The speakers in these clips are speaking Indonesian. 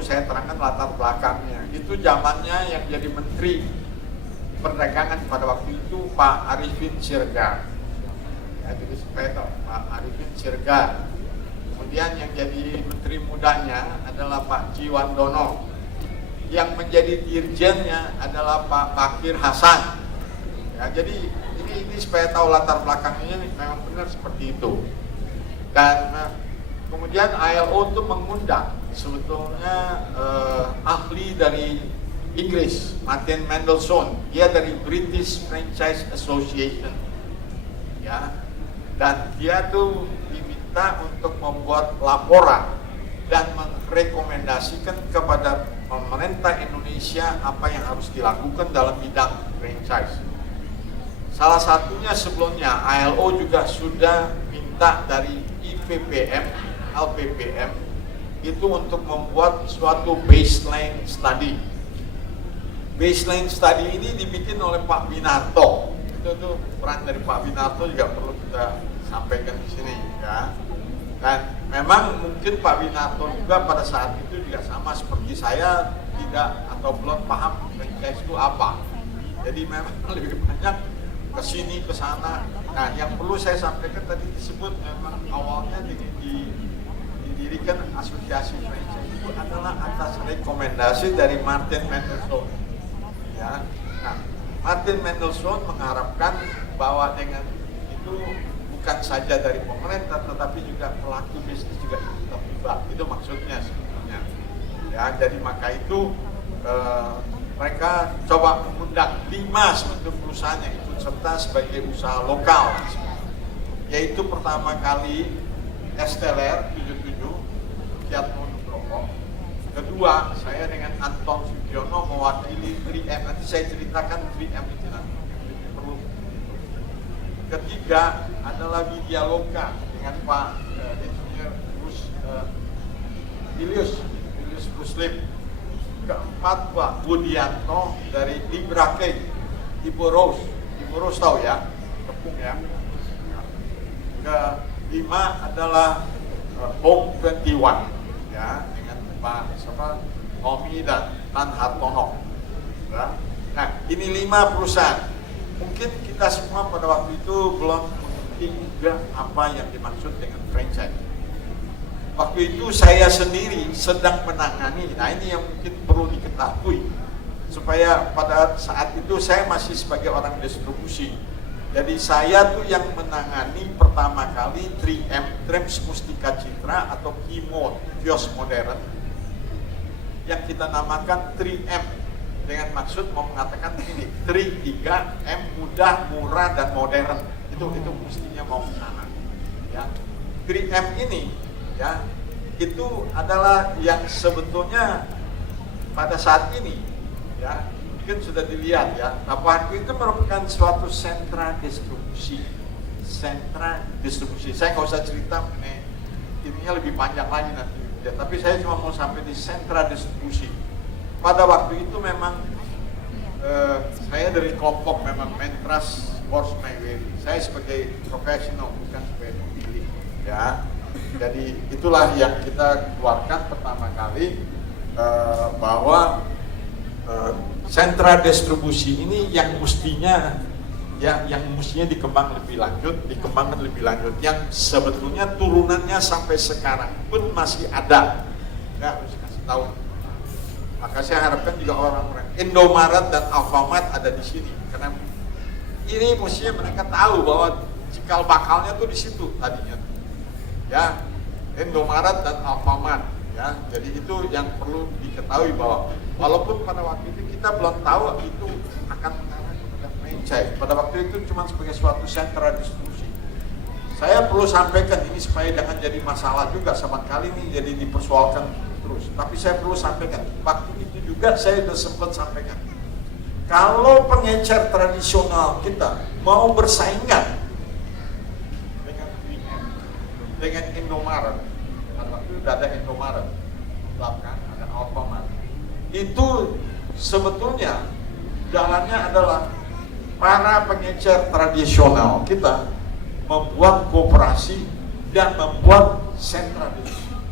Saya terangkan latar belakangnya. Itu zamannya yang jadi Menteri Perdagangan pada waktu itu Pak Arifin Siregar. Ya, jadi supaya tahu Pak Arifin Siregar. Kemudian yang jadi Menteri Mudanya adalah Pak Jiwandono. Yang menjadi dirjennya adalah Pak Bakir Hasan. Ya, jadi ini supaya tahu latar belakangnya memang benar seperti itu. Dan kemudian ILO itu mengundang sebetulnya ahli dari Inggris, Martin Mendelsohn, dia dari British Franchise Association, ya, dan dia tuh diminta untuk membuat laporan dan merekomendasikan kepada pemerintah Indonesia apa yang harus dilakukan dalam bidang franchise. Salah satunya sebelumnya ILO juga sudah minta dari IPPM, LPPM itu untuk membuat suatu baseline study. Baseline study ini dibikin oleh Pak Winarto. Itu peran dari Pak Winarto juga perlu kita sampaikan di sini, ya. Dan memang mungkin Pak Winarto juga pada saat itu juga sama seperti saya, tidak atau belum paham franchise itu apa. Jadi memang lebih banyak ke sini ke sana. Nah, yang perlu saya sampaikan tadi disebut memang awalnya didirikan asosiasi franchise itu adalah atas rekomendasi dari Martin Mendelsohn. Ya. Nah, Martin Mendelsohn mengharapkan bahwa dengan itu bukan saja dari pemerintah tetapi juga pelaku bisnis juga ikut terlibat. Itu maksudnya sebetulnya. Ya, jadi maka itu mereka coba mengundang 5 sebetulnya perusahaan yang ikut serta sebagai usaha lokal, yaitu pertama kali Esteller 77, Fiat Nugroho. Kedua, saya dengan Anton Sugiono mewakili 3M. Nanti saya ceritakan 3M itu nanti perlu. Ketiga adalah Widya Loka dengan Pak Insinyur Julius Muslim. Keempat, Pak Budianto dari Librake, Ibu Rose tahu ya, tepung ya. Kelima adalah Home 21 ya, dengan Pak Nomi dan Tan Hartono. Ya. Nah, ini 5 perusahaan. Mungkin kita semua pada waktu itu belum mengerti juga apa yang dimaksud dengan franchise. Waktu itu saya sendiri sedang menangani, nah ini yang mungkin perlu diketahui, supaya pada saat itu saya masih sebagai orang distribusi. Jadi saya tuh yang menangani pertama kali 3M, Trems Mustika Citra atau Kimo, kios modern, yang kita namakan 3M, dengan maksud mau mengatakan ini, 3M mudah, murah, dan modern. Itu mestinya mau ke sana. Ya. 3M ini, ya, itu adalah yang sebetulnya pada saat ini, ya, mungkin sudah dilihat ya, Tapaku itu merupakan suatu sentra distribusi. Saya nggak usah cerita mengenai ininya lebih panjang lagi nanti, ya, tapi saya cuma mau sampai di sentra distribusi. Pada waktu itu memang saya dari kelompok memang Mentras Sports Mayway. Saya sebagai profesional bukan sebagai pemilih, ya. Jadi itulah yang kita keluarkan pertama kali bahwa sentra distribusi ini yang mestinya dikembangkan lebih lanjut, yang sebetulnya turunannya sampai sekarang pun masih ada. Ya, harus kasih tahu. Maka saya harapkan juga orang-orang Indomaret dan Alfamart ada di sini, karena ini mestinya mereka tahu bahwa cikal bakalnya tuh di situ tadinya. Ya, Indomaret dan Alfamart, ya. Jadi itu yang perlu diketahui, bahwa walaupun pada waktu itu kita belum tahu itu akan mengarah kepada franchise. Pada waktu itu cuma sebagai suatu sentra distribusi. Saya perlu sampaikan ini supaya jangan jadi masalah juga sama kali ini jadi dipersoalkan terus. Tapi saya perlu sampaikan, waktu itu juga saya sudah sempat sampaikan, kalau pengecer tradisional kita mau bersaingan dengan Indomaret, pada waktu itu ada Indomaret, belakang ada Alfamart. Itu sebetulnya jalannya adalah para pengecer tradisional kita membuat kooperasi dan membuat sentra.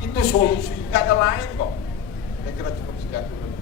Itu solusi, nggak ada lain kok. jatuh